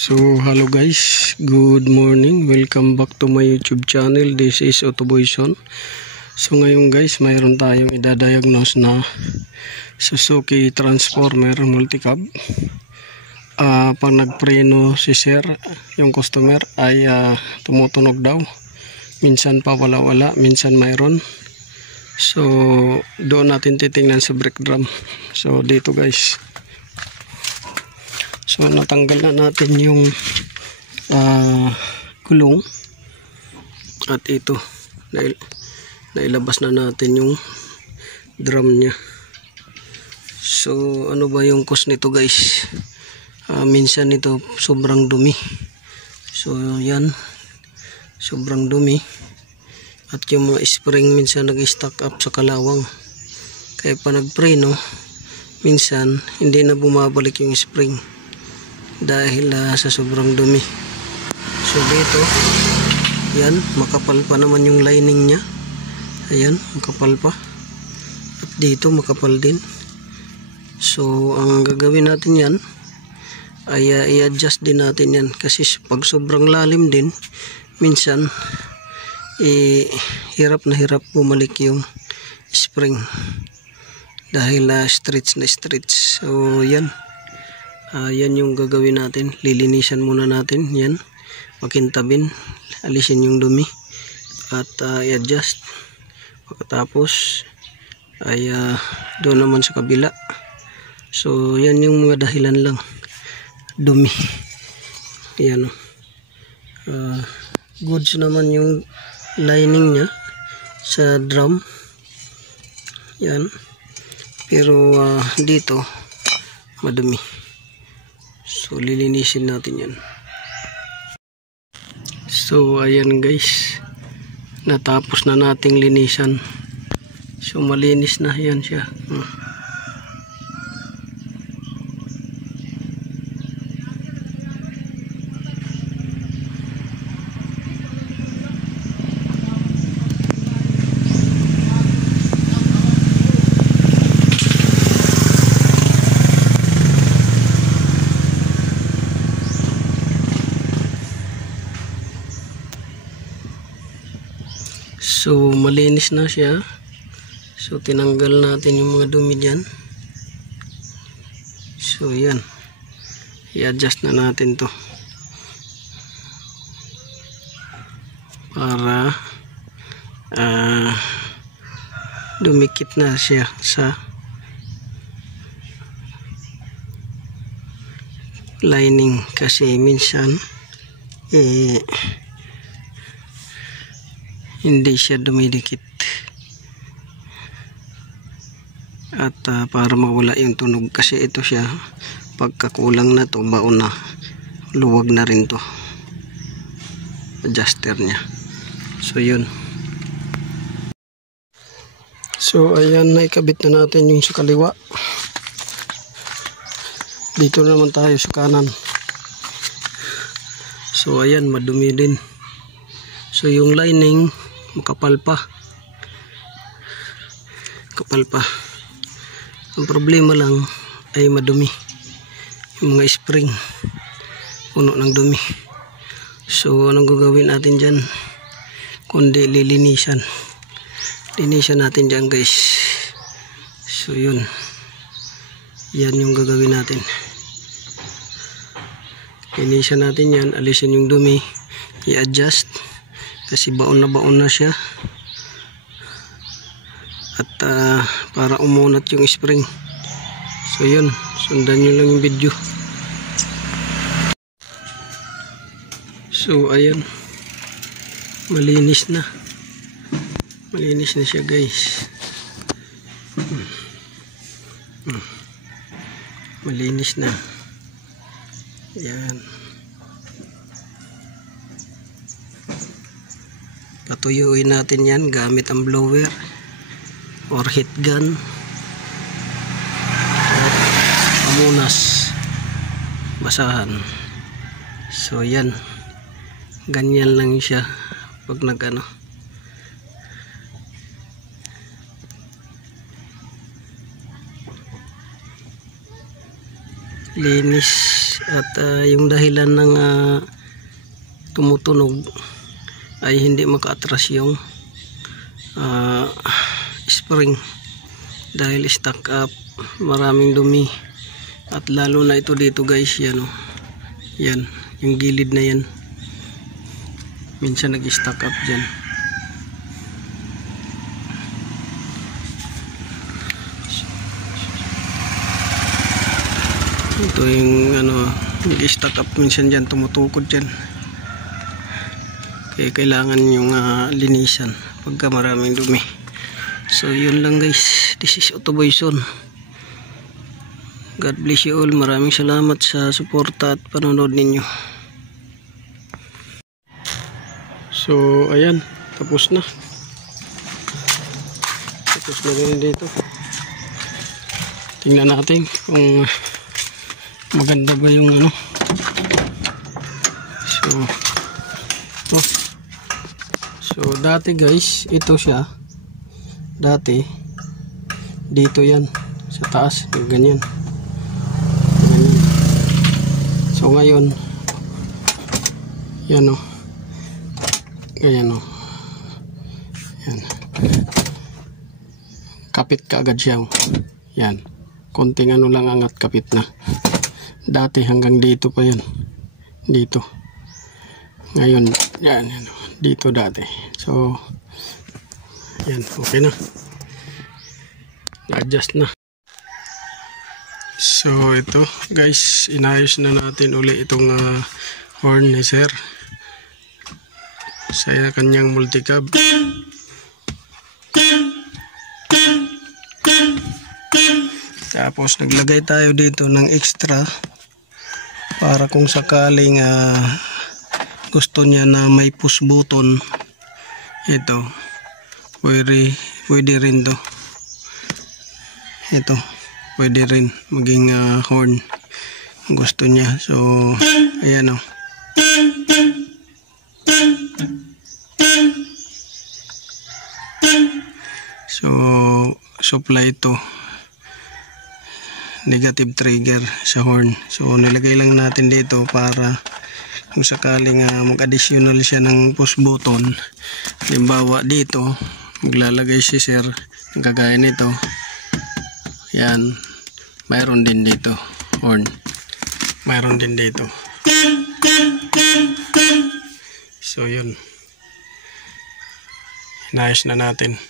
So hello guys, good morning, welcome back to my YouTube channel. This is Autoboyson. So ngayon guys, mayroon tayong idadiagnose na Suzuki Transformer Multicab. Pag nagpreno si sir, yung customer ay tumutunog daw. Minsan pa wala, minsan mayroon. So doon natin titingnan sa brake drum. So dito guys, so natanggal na natin yung gulong at ito nailabas na natin yung drum nya. So ano ba yung cause nito guys? Minsan ito sobrang dumi. So yan, sobrang dumi at yung mga spring minsan nag-stack up sa kalawang, kaya pa nagpreno minsan hindi na bumabalik yung spring dahil sa sobrang dumi. So dito, yan, makapal pa naman yung lining nya. Ayan, makapal pa. At dito makapal din. So ang gagawin natin yan ay i-adjust din natin yan, kasi pag sobrang lalim din minsan hirap na hirap bumalik yung spring dahil stretch na stretch. So yan, yan yung gagawin natin. Lilinisan muna natin yan, makintabin, alisin yung dumi at i-adjust. Pagkatapos ay doon naman sa kabila. So yan yung mga dahilan lang, dumi. Yan, goods naman yung lining nya sa drum, yan, pero dito madumi. So lilinisin natin yan. So ayan guys, natapos na nating linisan. So malinis na yan siya. So malinis na siya. So tinanggal natin yung mga dumi dyan. So yan, i-adjust na natin to para dumikit na siya sa lining, kasi minsan hindi siya dumidikit. At para mawala yung tunog, kasi ito siya, pagkakulang na to, baon na, luwag na rin to adjuster nya. So yun. So ayan, naikabit na natin yung sa kaliwa. Dito naman tayo sa kanan. So ayan, madumi din. So yung lining makapal pa, kapal pa. Ang problema lang ay madumi yung mga spring, puno ng dumi. So anong gagawin natin dyan kundi lilinisan natin dyan guys. So yun, yan yung gagawin natin. Linisan natin yan, alisin yung dumi, i-adjust kasi baon na siya, at para umunat yung spring. So yun, sundan nyo lang yung video. So ayan, malinis na siya guys. Malinis na yan. Patuyuin natin yan gamit ang blower or heat gun or pamunas, basahan. So yan, ganyan lang siya pag nagano. Linis at yung dahilan ng tumutunog ay hindi maka-atras yung spring dahil stuck up, maraming dumi. At lalo na ito dito guys, yan oh. Yan, yung gilid na yan minsan nag-stuck up dyan. Ito yung nag-stuck up minsan dyan, tumutukod dyan. Kaya kailangan yung linisan pagka maraming dumi. So yun lang guys, this is Otoboy Son. God bless you all. Maraming salamat sa suporta at panonood ninyo. So ayan, tapos na. Tapos na rin dito. Tingnan natin kung maganda ba yung So dati guys, ito siya. Dati dito yan sa taas, ganyan. So ngayon yan o, ganyan o, yan, kapit ka agad siya o. Yan, konting lang angat, kapit na. Dati hanggang dito pa yan, dito. Ngayon yan, yan dito dati. So yan, okay na, na-adjust na. So ito guys, inayos na natin uli itong horn ni sir sa kanyang multicab. Tapos naglagay tayo dito ng extra para kung sakaling gusto niya na may push button, ito pwede rin to. Ito pwede rin maging horn gusto niya. So ayan o. So supply ito, negative trigger sa horn. So nilagay lang natin dito para kung sakaling mag-additional siya ng push button. Halimbawa dito maglalagay si sir ng kagaya nito. Yan, mayroon din dito horn, mayroon din dito. So yun, inayos na natin.